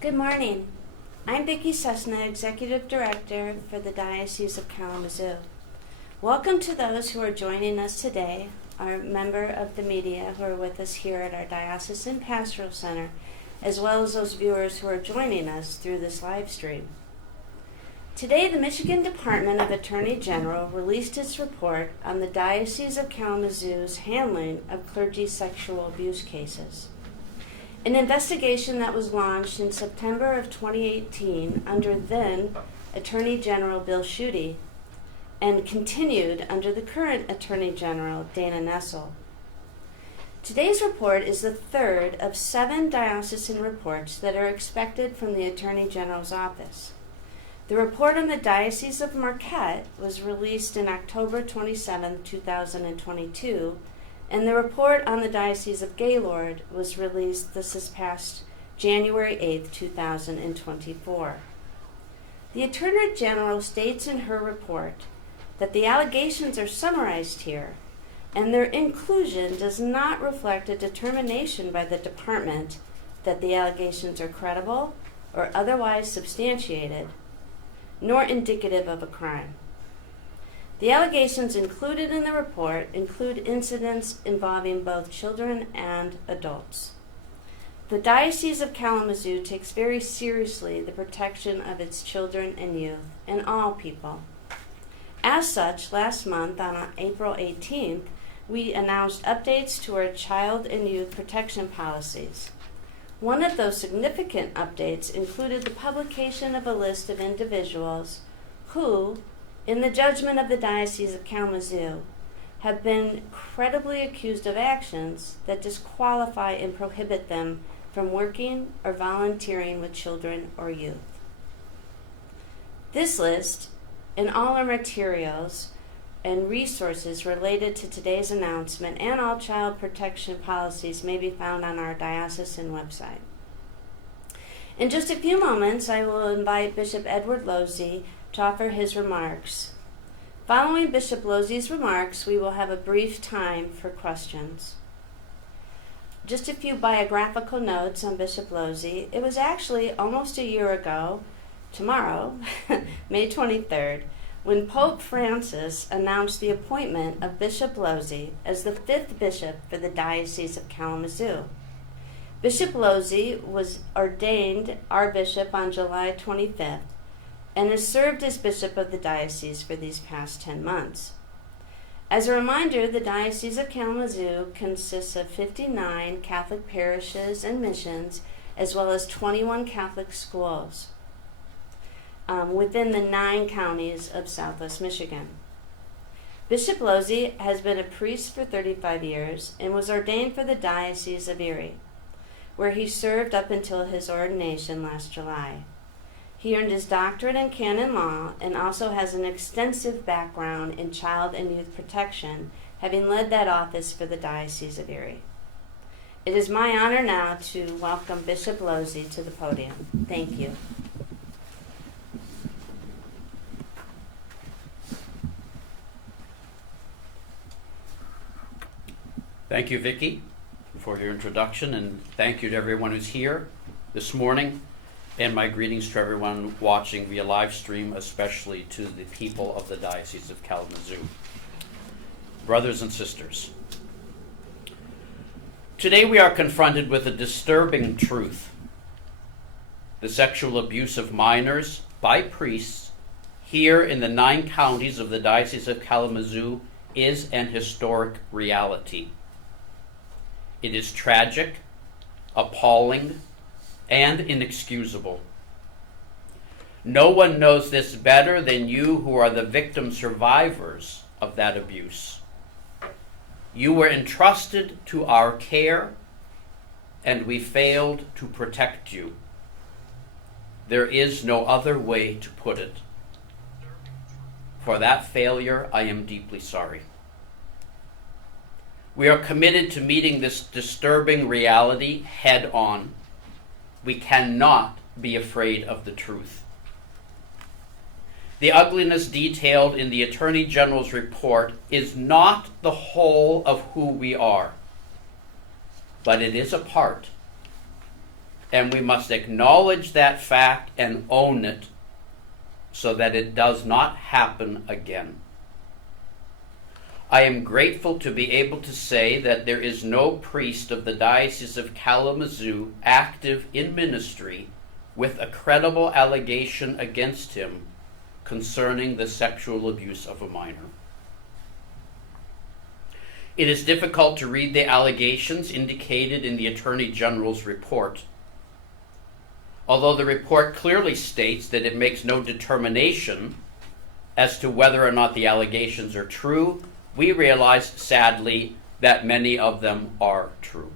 Good morning. I'm Vicki Cessna, Executive Director for the Diocese of Kalamazoo. Welcome to those who are joining us today, our member of the media who are with us here at our Diocesan Pastoral Center, as well as those viewers who are joining us through this live stream. Today, the Michigan Department of Attorney General released its report on the Diocese of Kalamazoo's handling of clergy sexual abuse cases. An investigation that was launched in September of 2018 under then Attorney General Bill Schuette and continued under the current Attorney General Dana Nessel. Today's report is the third of 7 diocesan reports that are expected from the Attorney General's office. The report on the Diocese of Marquette was released in October 27, 2022, and the report on the Diocese of Gaylord was released this past January 8, 2024. The Attorney General states in her report that the allegations are summarized here, and their inclusion does not reflect a determination by the department that the allegations are credible or otherwise substantiated, nor indicative of a crime. The allegations included in the report include incidents involving both children and adults. The Diocese of Kalamazoo takes very seriously the protection of its children and youth, and all people. As such, last month, on April 18th, we announced updates to our child and youth protection policies. One of those significant updates included the publication of a list of individuals who, in the judgment of the Diocese of Kalamazoo, have been credibly accused of actions that disqualify and prohibit them from working or volunteering with children or youth. This list and all our materials and resources related to today's announcement and all child protection policies may be found on our diocesan website. In just a few moments, I will invite Bishop Edward Losey to offer his remarks. Following Bishop Losey's remarks, we will have a brief time for questions. Just a few biographical notes on Bishop Losey. It was actually almost a year ago, tomorrow, May 23rd, when Pope Francis announced the appointment of Bishop Losey as the 5th bishop for the Diocese of Kalamazoo. Bishop Losey was ordained our bishop on July 25th and has served as bishop of the diocese for these past 10 months. As a reminder, the Diocese of Kalamazoo consists of 59 Catholic parishes and missions, as well as 21 Catholic schools within the 9 counties of Southwest Michigan. Bishop Losey has been a priest for 35 years and was ordained for the Diocese of Erie, where he served up until his ordination last July. He earned his doctorate in canon law and also has an extensive background in child and youth protection, having led that office for the Diocese of Erie. It is my honor now to welcome Bishop Losey to the podium. Thank you. Thank you, Vicki, for your introduction, and thank you to everyone who's here this morning, and my greetings to everyone watching via live stream, especially to the people of the Diocese of Kalamazoo. Brothers and sisters, today we are confronted with a disturbing truth. The sexual abuse of minors by priests here in the 9 counties of the Diocese of Kalamazoo is an historic reality. It is tragic, appalling, and inexcusable. No one knows this better than you who are the victim survivors of that abuse. You were entrusted to our care, and we failed to protect you. There is no other way to put it. For that failure, I am deeply sorry. We are committed to meeting this disturbing reality head on. We cannot be afraid of the truth. The ugliness detailed in the Attorney General's report is not the whole of who we are, but it is a part. and we must acknowledge that fact and own it so that it does not happen again. I am grateful to be able to say that there is no priest of the Diocese of Kalamazoo active in ministry with a credible allegation against him concerning the sexual abuse of a minor. It is difficult to read the allegations indicated in the Attorney General's report. Although the report clearly states that it makes no determination as to whether or not the allegations are true, we realize, sadly, that many of them are true.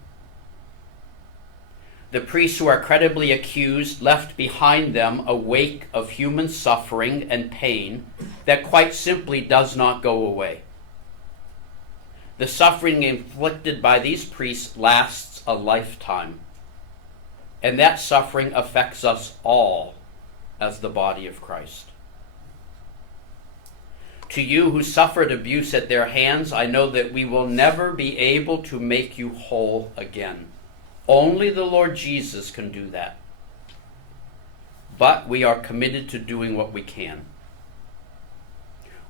The priests who are credibly accused left behind them a wake of human suffering and pain that quite simply does not go away. The suffering inflicted by these priests lasts a lifetime, and that suffering affects us all as the body of Christ. To you who suffered abuse at their hands, I know that we will never be able to make you whole again. Only the Lord Jesus can do that. But we are committed to doing what we can.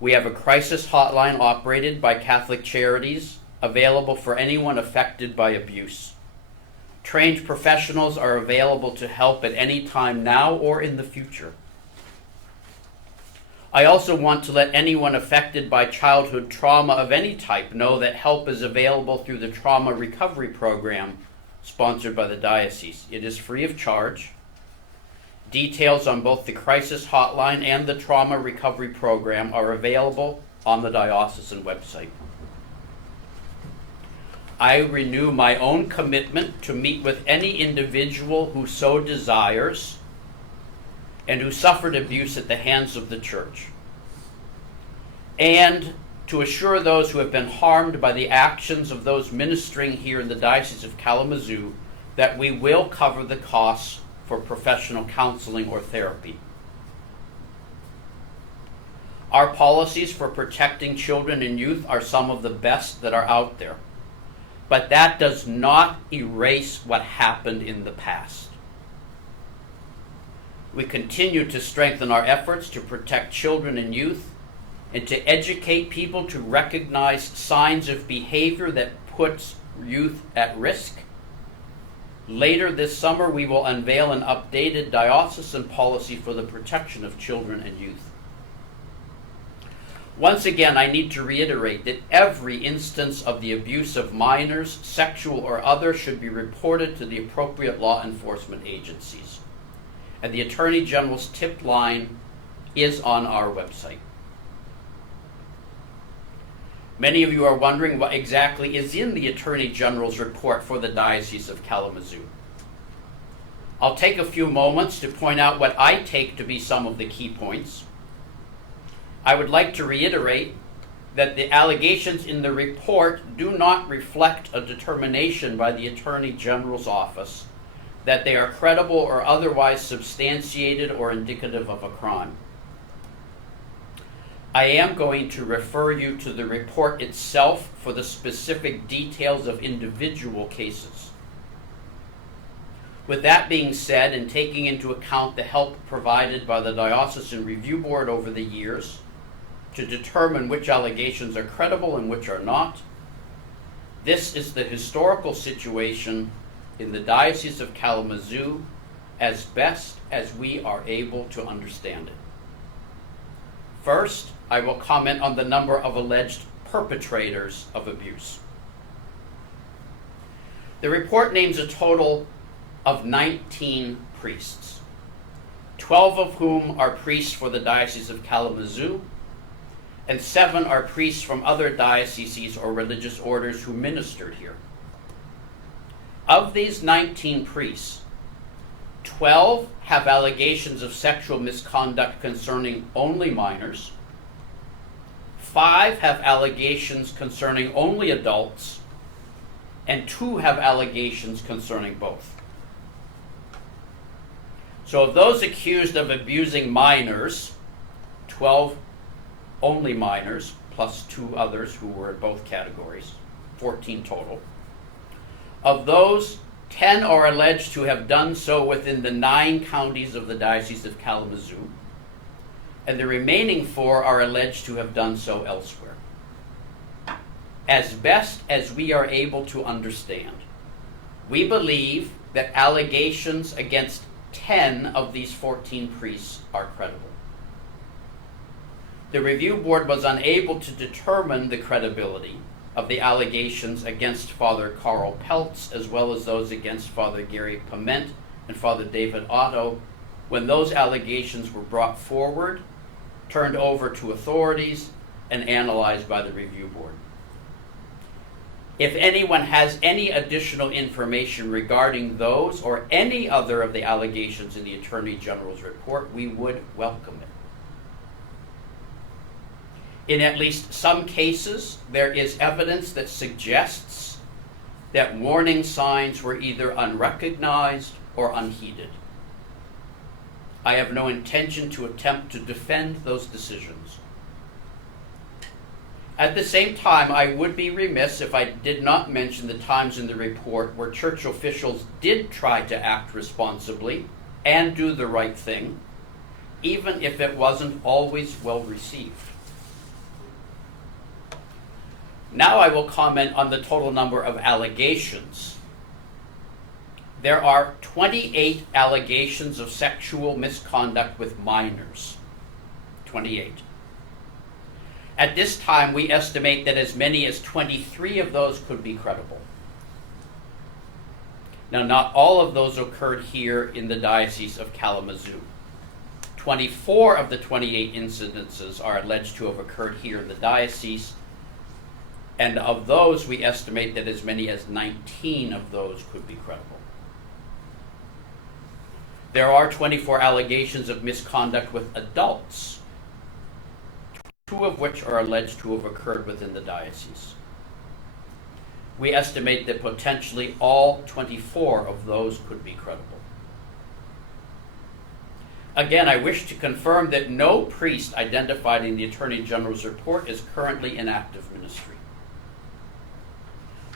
We have a crisis hotline operated by Catholic Charities, available for anyone affected by abuse. Trained professionals are available to help at any time now or in the future. I also want to let anyone affected by childhood trauma of any type know that help is available through the Trauma Recovery Program sponsored by the diocese. It is free of charge. Details on both the crisis hotline and the Trauma Recovery Program are available on the diocesan website. I renew my own commitment to meet with any individual who so desires and who suffered abuse at the hands of the Church, and to assure those who have been harmed by the actions of those ministering here in the Diocese of Kalamazoo that we will cover the costs for professional counseling or therapy. Our policies for protecting children and youth are some of the best that are out there, but that does not erase what happened in the past. We continue to strengthen our efforts to protect children and youth and to educate people to recognize signs of behavior that puts youth at risk. Later this summer, we will unveil an updated diocesan policy for the protection of children and youth. Once again, I need to reiterate that every instance of the abuse of minors, sexual or other, should be reported to the appropriate law enforcement agencies. And the Attorney General's tip line is on our website. Many of you are wondering what exactly is in the Attorney General's report for the Diocese of Kalamazoo. I'll take a few moments to point out what I take to be some of the key points. I would like to reiterate that the allegations in the report do not reflect a determination by the Attorney General's office that they are credible or otherwise substantiated or indicative of a crime. I am going to refer you to the report itself for the specific details of individual cases. With that being said, and taking into account the help provided by the Diocesan Review Board over the years to determine which allegations are credible and which are not, this is the historical situation in the Diocese of Kalamazoo as best as we are able to understand it. First, I will comment on the number of alleged perpetrators of abuse. The report names a total of 19 priests, 12 of whom are priests for the Diocese of Kalamazoo, and 7 are priests from other dioceses or religious orders who ministered here. Of these 19 priests, 12 have allegations of sexual misconduct concerning only minors, 5 have allegations concerning only adults, and 2 have allegations concerning both. So of those accused of abusing minors, 12 only minors, plus 2 others who were in both categories, 14 total. Of those, 10 are alleged to have done so within the 9 counties of the Diocese of Kalamazoo, and the remaining 4 are alleged to have done so elsewhere. As best as we are able to understand, we believe that allegations against 10 of these 14 priests are credible. The review board was unable to determine the credibility of the allegations against Father Carl Peltz, as well as those against Father Gary Piment and Father David Otto, when those allegations were brought forward, turned over to authorities, and analyzed by the review board. If anyone has any additional information regarding those or any other of the allegations in the Attorney General's report, we would welcome it. In at least some cases, there is evidence that suggests that warning signs were either unrecognized or unheeded. I have no intention to attempt to defend those decisions. At the same time, I would be remiss if I did not mention the times in the report where church officials did try to act responsibly and do the right thing, even if it wasn't always well received. Now I will comment on the total number of allegations. There are 28 allegations of sexual misconduct with minors. 28. At this time, we estimate that as many as 23 of those could be credible. Now, not all of those occurred here in the Diocese of Kalamazoo. 24 of the 28 incidences are alleged to have occurred here in the diocese, and of those, we estimate that as many as 19 of those could be credible. There are 24 allegations of misconduct with adults, 2 of which are alleged to have occurred within the diocese. We estimate that potentially all 24 of those could be credible. Again, I wish to confirm that no priest identified in the Attorney General's report is currently in active ministry.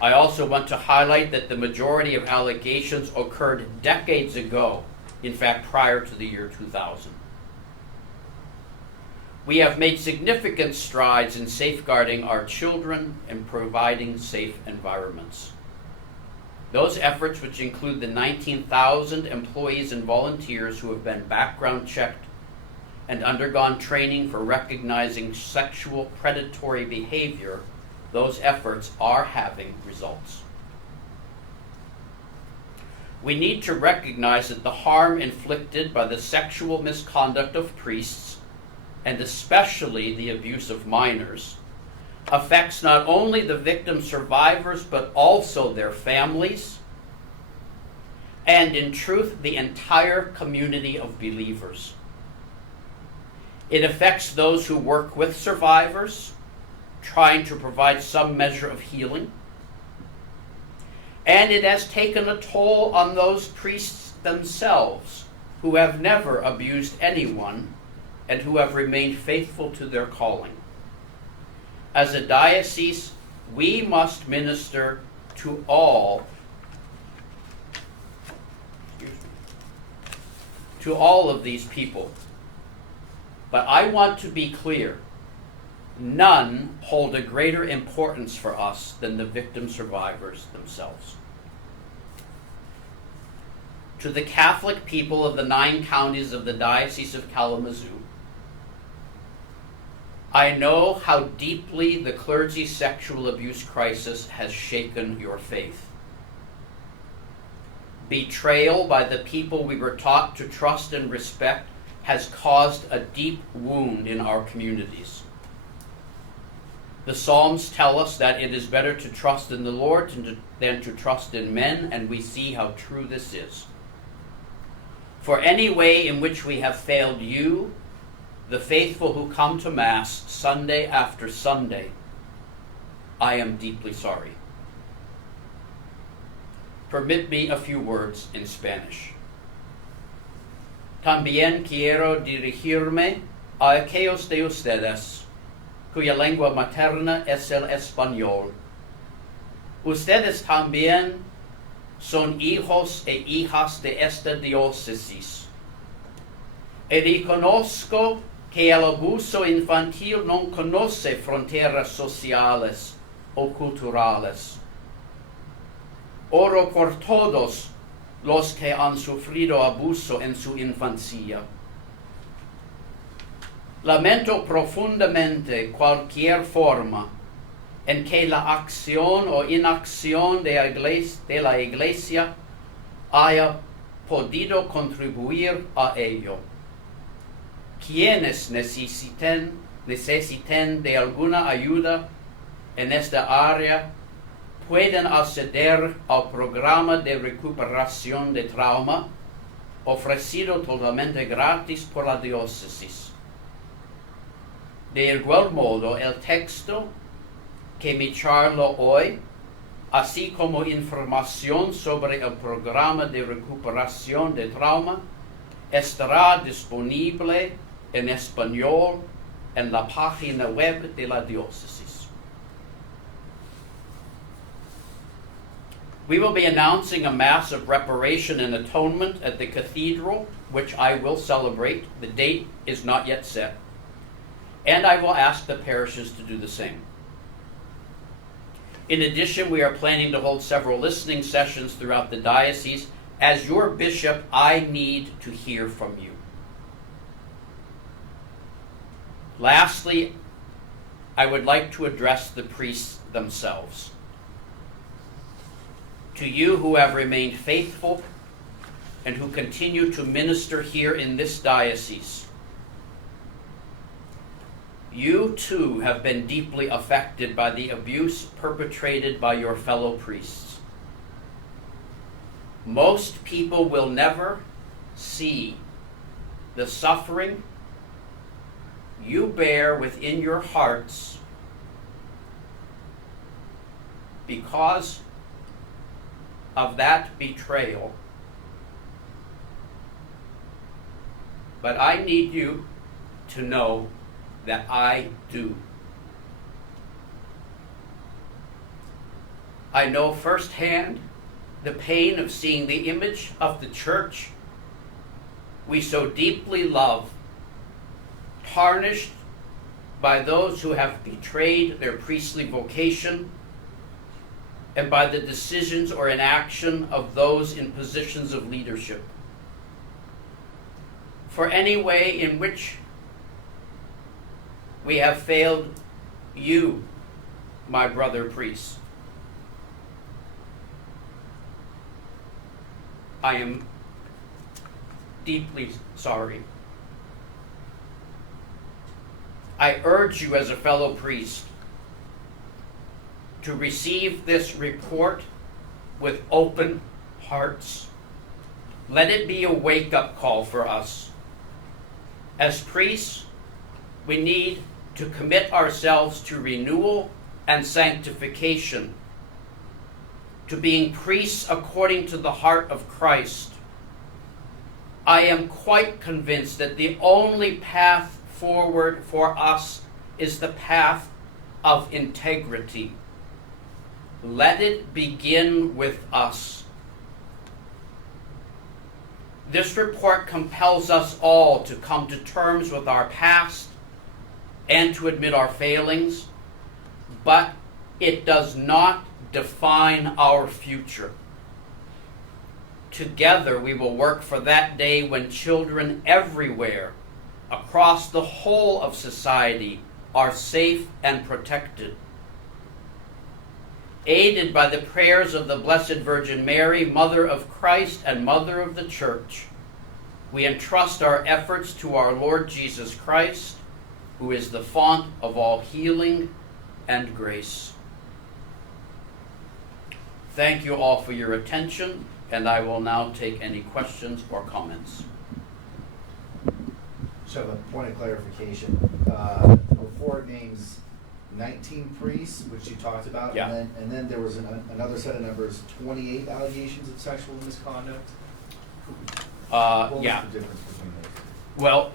I also want to highlight that the majority of allegations occurred decades ago, in fact prior to the year 2000. We have made significant strides in safeguarding our children and providing safe environments. Those efforts, which include the 19,000 employees and volunteers who have been background checked and undergone training for recognizing sexual predatory behavior, those efforts are having results. We need to recognize that the harm inflicted by the sexual misconduct of priests, and especially the abuse of minors, affects not only the victim survivors, but also their families, and in truth, the entire community of believers. It affects those who work with survivors, trying to provide some measure of healing, and it has taken a toll on those priests themselves who have never abused anyone and who have remained faithful to their calling. As a diocese, we must minister to all of these people. But I want to be clear, none hold a greater importance for us than the victim survivors themselves. To the Catholic people of the 9 counties of the Diocese of Kalamazoo, I know how deeply the clergy's sexual abuse crisis has shaken your faith. Betrayal by the people we were taught to trust and respect has caused a deep wound in our communities. The Psalms tell us that it is better to trust in the Lord than to trust in men, and we see how true this is. For any way in which we have failed you, the faithful who come to Mass Sunday after Sunday, I am deeply sorry. Permit me a few words in Spanish. También quiero dirigirme a aquellos de ustedes cuya lengua materna es el español. Ustedes también son hijos e hijas de esta diócesis. Y reconozco que el abuso infantil no conoce fronteras sociales o culturales. Oro por todos los que han sufrido abuso en su infancia. Lamento profundamente cualquier forma en que la acción o inacción de la Iglesia haya podido contribuir a ello. Quienes necesiten de alguna ayuda en esta área pueden acceder al programa de recuperación de trauma ofrecido totalmente gratis por la diócesis. De igual modo, el texto que me charlo hoy, así como información sobre el programa de recuperación de trauma, estará disponible en español en la página web de la diócesis. We will be announcing a Mass of Reparation and Atonement at the Cathedral, which I will celebrate. The date is not yet set. And I will ask the parishes to do the same. In addition, we are planning to hold several listening sessions throughout the diocese. As your bishop, I need to hear from you. Lastly, I would like to address the priests themselves. To you who have remained faithful and who continue to minister here in this diocese, you too have been deeply affected by the abuse perpetrated by your fellow priests. Most people will never see the suffering you bear within your hearts because of that betrayal. But I need you to know that I do. I know firsthand the pain of seeing the image of the church we so deeply love tarnished by those who have betrayed their priestly vocation and by the decisions or inaction of those in positions of leadership. For any way in which we have failed you, my brother priests, I am deeply sorry. I urge you as a fellow priest to receive this report with open hearts. Let it be a wake-up call for us. As priests, we need to commit ourselves to renewal and sanctification, to being priests according to the heart of Christ. I am quite convinced that the only path forward for us is the path of integrity. Let it begin with us. This report compels us all to come to terms with our past and to admit our failings, but it does not define our future. Together we will work for that day when children everywhere across the whole of society are safe and protected. Aided by the prayers of the Blessed Virgin Mary, Mother of Christ and Mother of the Church, we entrust our efforts to our Lord Jesus Christ, who is the font of all healing and grace. Thank you all for your attention, and I will now take any questions or comments. Just have a point of clarification. Report names 19 priests, which you talked about, Yeah. and then there was another set of numbers, 28 allegations of sexual misconduct. What Yeah. was the difference between those? Well,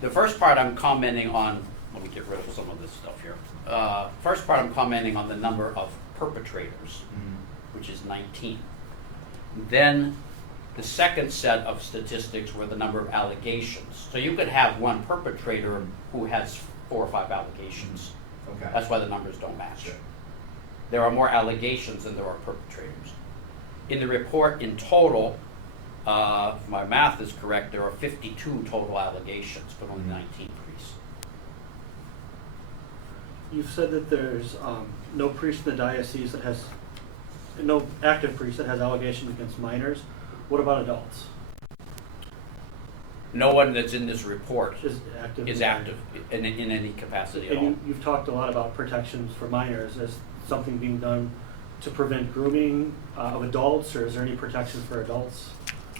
the first part I'm commenting on, let me get rid of some of this stuff here. First part I'm commenting on the number of perpetrators. Mm-hmm. which is 19. Then the second set of statistics were the number of allegations. So you could have one perpetrator who has 4 or 5 allegations. Okay. That's why the numbers don't match. Sure. There are more allegations than there are perpetrators. In the report in total, if my math is correct, there are 52 total allegations, but only 19 priests. You've said that there's no priest in the diocese that has, no active priest that has allegations against minors. What about adults? No one that's in this report Is active? is active in any capacity at all. And you've talked a lot about protections for minors. Is something being done to prevent grooming of adults, or is there any protection for adults?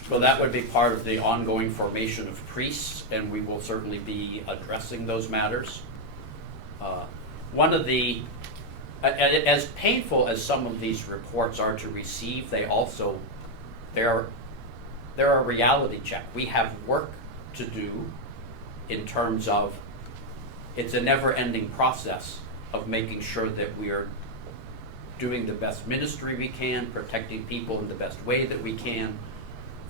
So that would be part of the ongoing formation of priests, and we will certainly be addressing those matters. One of the, as painful as some of these reports are to receive, they're a reality check. We have work to do in terms of, it's a never-ending process of making sure that we are doing the best ministry we can, protecting people in the best way that we can,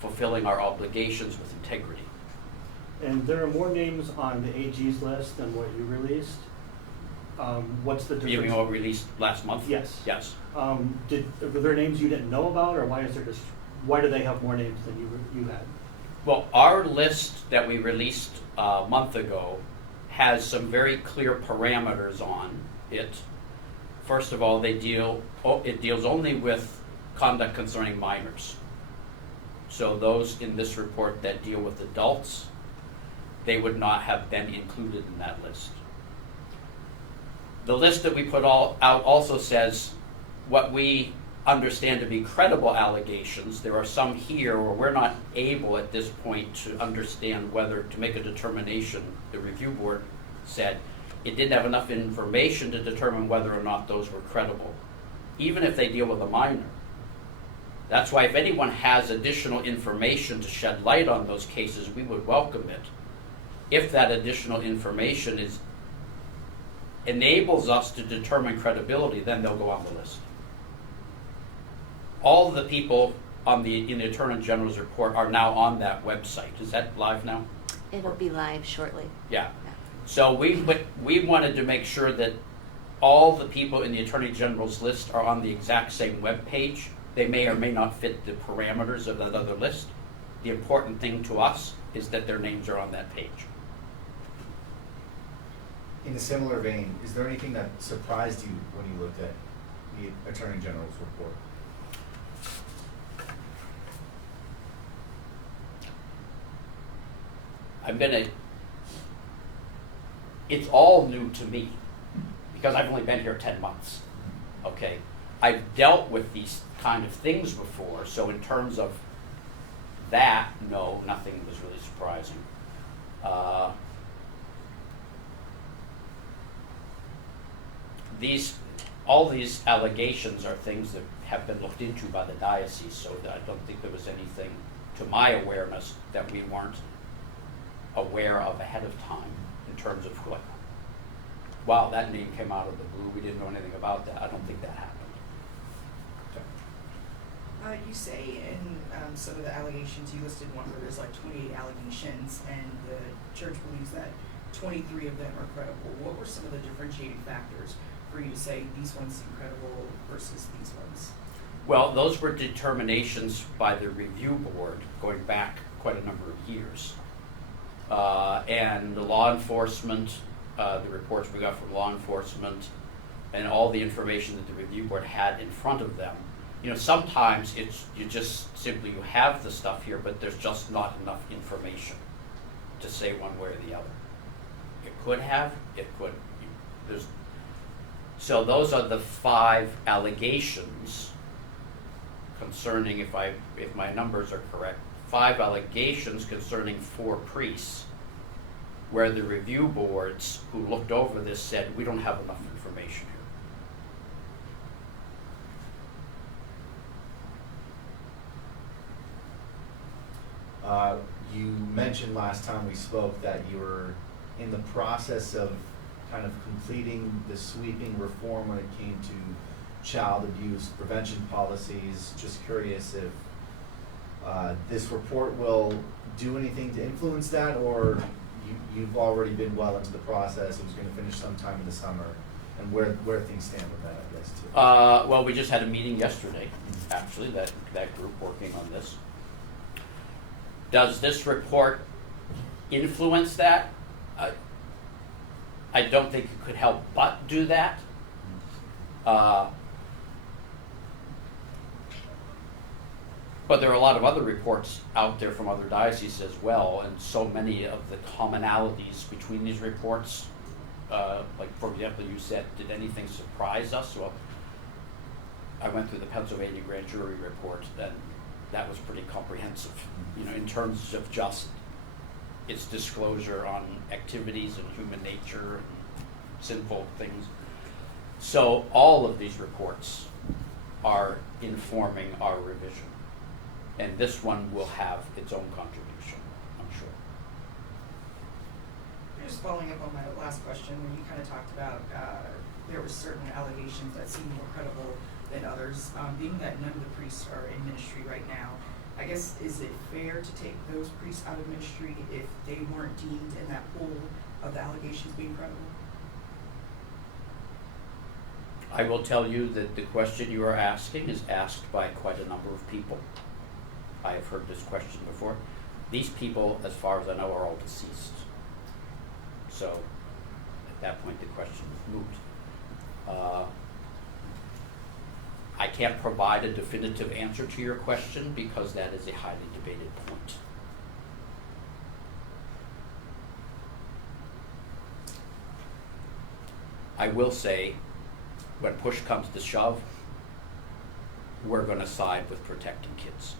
fulfilling our obligations with integrity. And there are more names on the AG's list than what you released. What's the difference? You mean what released last month? Yes. Yes. Were there names you didn't know about, or why do they have more names than you had? Well, our list that we released a month ago has some very clear parameters on it. First of all, it deals only with conduct concerning minors. So those in this report that deal with adults, they would not have been included in that list. The list that we put out also says what we understand to be credible allegations. There are some here where we're not able at this point to understand whether to make a determination. The review board said it didn't have enough information to determine whether or not those were credible, even if they deal with a minor. That's why if anyone has additional information to shed light on those cases, we would welcome it. If that additional information enables us to determine credibility, then they'll go on the list. All of the people in the Attorney General's report are now on that website. Is that live now? It'll be live shortly. Yeah. So we wanted to make sure that all the people in the Attorney General's list are on the exact same web page. They may or may not fit the parameters of that other list. The important thing to us is that their names are on that page. In a similar vein, is there anything that surprised you when you looked at the Attorney General's report? It's all new to me because I've only been here 10 months, okay? I've dealt with these kind of things before, so in terms of that, no, nothing was really surprising. All these allegations are things that have been looked into by the diocese, so I don't think there was anything, to my awareness, that we weren't aware of ahead of time in terms of like, wow, that name came out of the blue, we didn't know anything about that. I don't think that happened. You say in some of the allegations, you listed one where there's like 28 allegations, and the church believes that 23 of them are credible. What were some of the differentiating factors for you to say these ones seem credible versus these ones? Well, those were determinations by the review board going back quite a number of years. And the law enforcement, the reports we got from law enforcement, and all the information that the review board had in front of them. You know, sometimes you just simply, you have the stuff here, but there's just not enough information to say one way or the other. It could have, it could. So those are the 5 allegations concerning, if my numbers are correct, 5 allegations concerning 4 priests, where the review boards who looked over this said, we don't have enough information here. You mentioned last time we spoke that you were in the process of kind of completing the sweeping reform when it came to child abuse prevention policies. Just curious if this report will do anything to influence that, or you've already been well into the process. It was going to finish sometime in the summer, and where things stand with that, I guess, too. Well, we just had a meeting yesterday, actually, that group working on this. Does this report influence that? I don't think it could help but do that. But there are a lot of other reports out there from other dioceses as well, and so many of the commonalities between these reports. Like, for example, you said, did anything surprise us? Well, I went through the Pennsylvania grand jury report, and that was pretty comprehensive, in terms of just its disclosure on activities and human nature and sinful things. So all of these reports are informing our revision. And this one will have its own contribution, I'm sure. Just following up on my last question, when you kind of talked about there were certain allegations that seemed more credible than others. Being that none of the priests are in ministry right now, I guess, is it fair to take those priests out of ministry if they weren't deemed in that pool of the allegations being credible? I will tell you that the question you are asking is asked by quite a number of people. I have heard this question before. These people, as far as I know, are all deceased. So, at that point, the question is moot. I can't provide a definitive answer to your question because that is a highly debated point. I will say, when push comes to shove, we're going to side with protecting kids.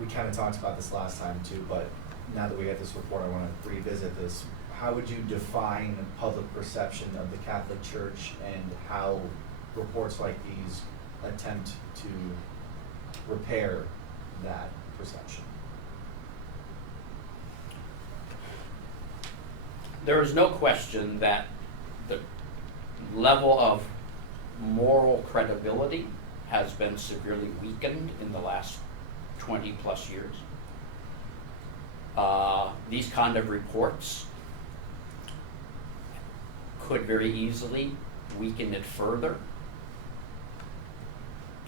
We kind of talked about this last time too, but now that we have this report, I want to revisit this. How would you define public perception of the Catholic Church, and how reports like these attempt to repair that perception? There is no question that the level of moral credibility has been severely weakened in the last 20 plus years. These kind of reports could very easily weaken it further.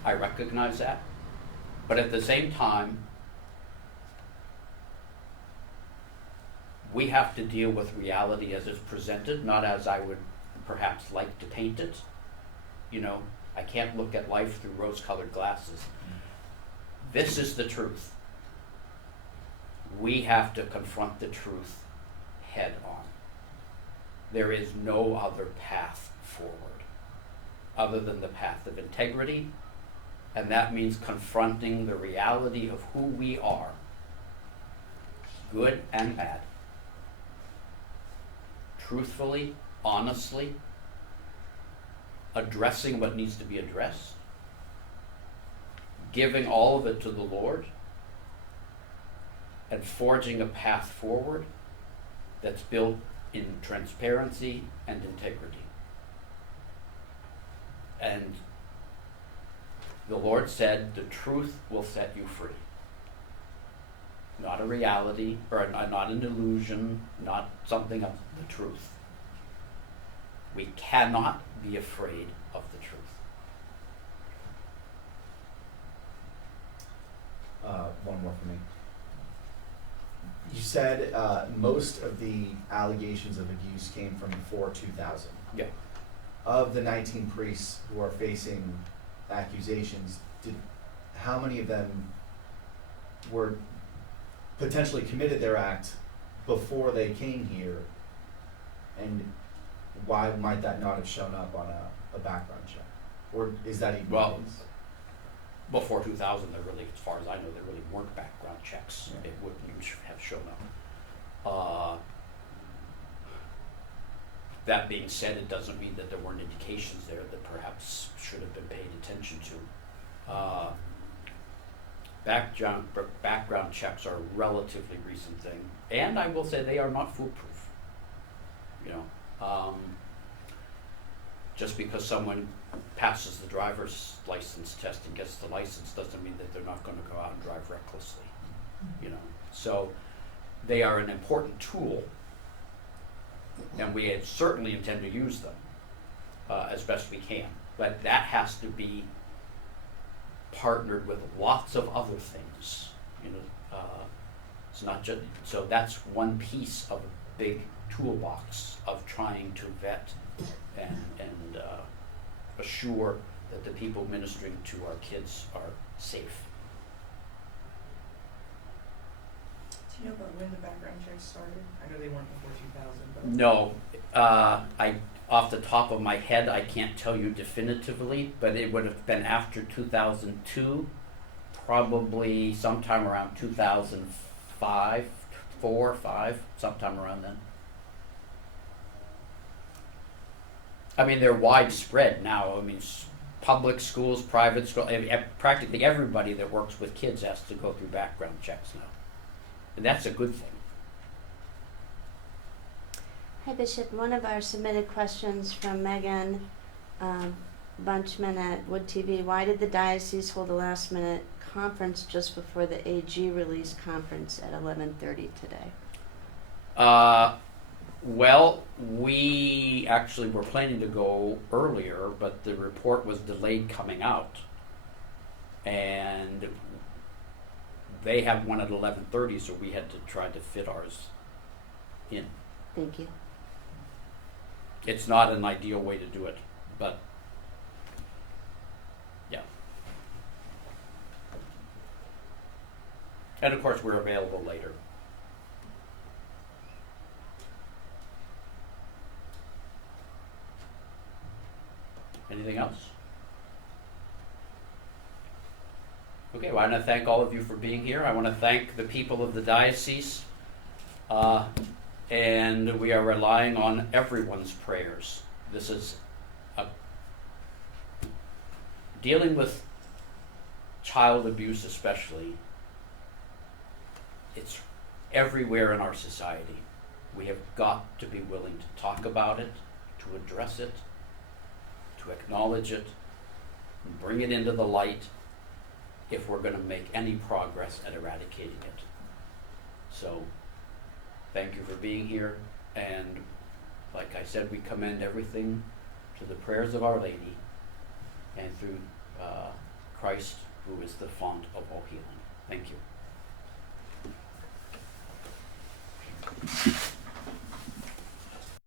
I recognize that. But at the same time, we have to deal with reality as it's presented, not as I would perhaps like to paint it. I can't look at life through rose-colored glasses. This is the truth. We have to confront the truth head on. There is no other path forward other than the path of integrity, and that means confronting the reality of who we are, good and bad, truthfully, honestly, addressing what needs to be addressed, giving all of it to the Lord, and forging a path forward that's built in transparency and integrity. And the Lord said, the truth will set you free. Not a reality, or not an illusion, not something of the truth. We cannot be afraid of the truth. One more for me. You said most of the allegations of abuse came from before 2000. Yeah. Of the 19 priests who are facing accusations, how many of them were potentially committed their act before they came here, and why might that not have shown up on a background check? Or is that even Well, the case? Before 2000, there really, as far as I know, there really weren't background checks. Yeah. It wouldn't have shown up. That being said, it doesn't mean that there weren't indications there that perhaps should have been paid attention to. Background checks are a relatively recent thing, and I will say they are not foolproof. you know. Just because someone passes the driver's license test and gets the license doesn't mean that they're not going to go out and drive recklessly, you know. So they are an important tool, and we certainly intend to use them as best we can. But that has to be partnered with lots of other things, you know. It's not just, so that's one piece of a big toolbox of trying to vet and assure that the people ministering to our kids are safe. Do you know about when the background checks started? I know they weren't before 2000, but. No, I off the top of my head I can't tell you definitively, but it would have been after 2002, probably sometime around 2005, 4, 5, sometime around then. I mean, they're widespread now. I mean, public schools, private schools, practically everybody that works with kids has to go through background checks now. And that's a good thing. Hi, Bishop. One of our submitted questions from Megan Bunchman at Wood TV. Why did the diocese hold a last-minute conference just before the AG release conference at 11:30 today? Well, we actually were planning to go earlier, but the report was delayed coming out. And they have one at 11:30, so we had to try to fit ours in. Thank you. It's not an ideal way to do it, but yeah. And of course, we're available later. Anything else? Okay, well, I want to thank all of you for being here. I want to thank the people of the diocese. And we are relying on everyone's prayers. This is dealing with child abuse especially. It's everywhere in our society. We have got to be willing to talk about it, to address it, to acknowledge it, and bring it into the light if we're going to make any progress at eradicating it. So, thank you for being here, and like I said, we commend everything to the prayers of Our Lady and through Christ, who is the font of all healing. Thank you.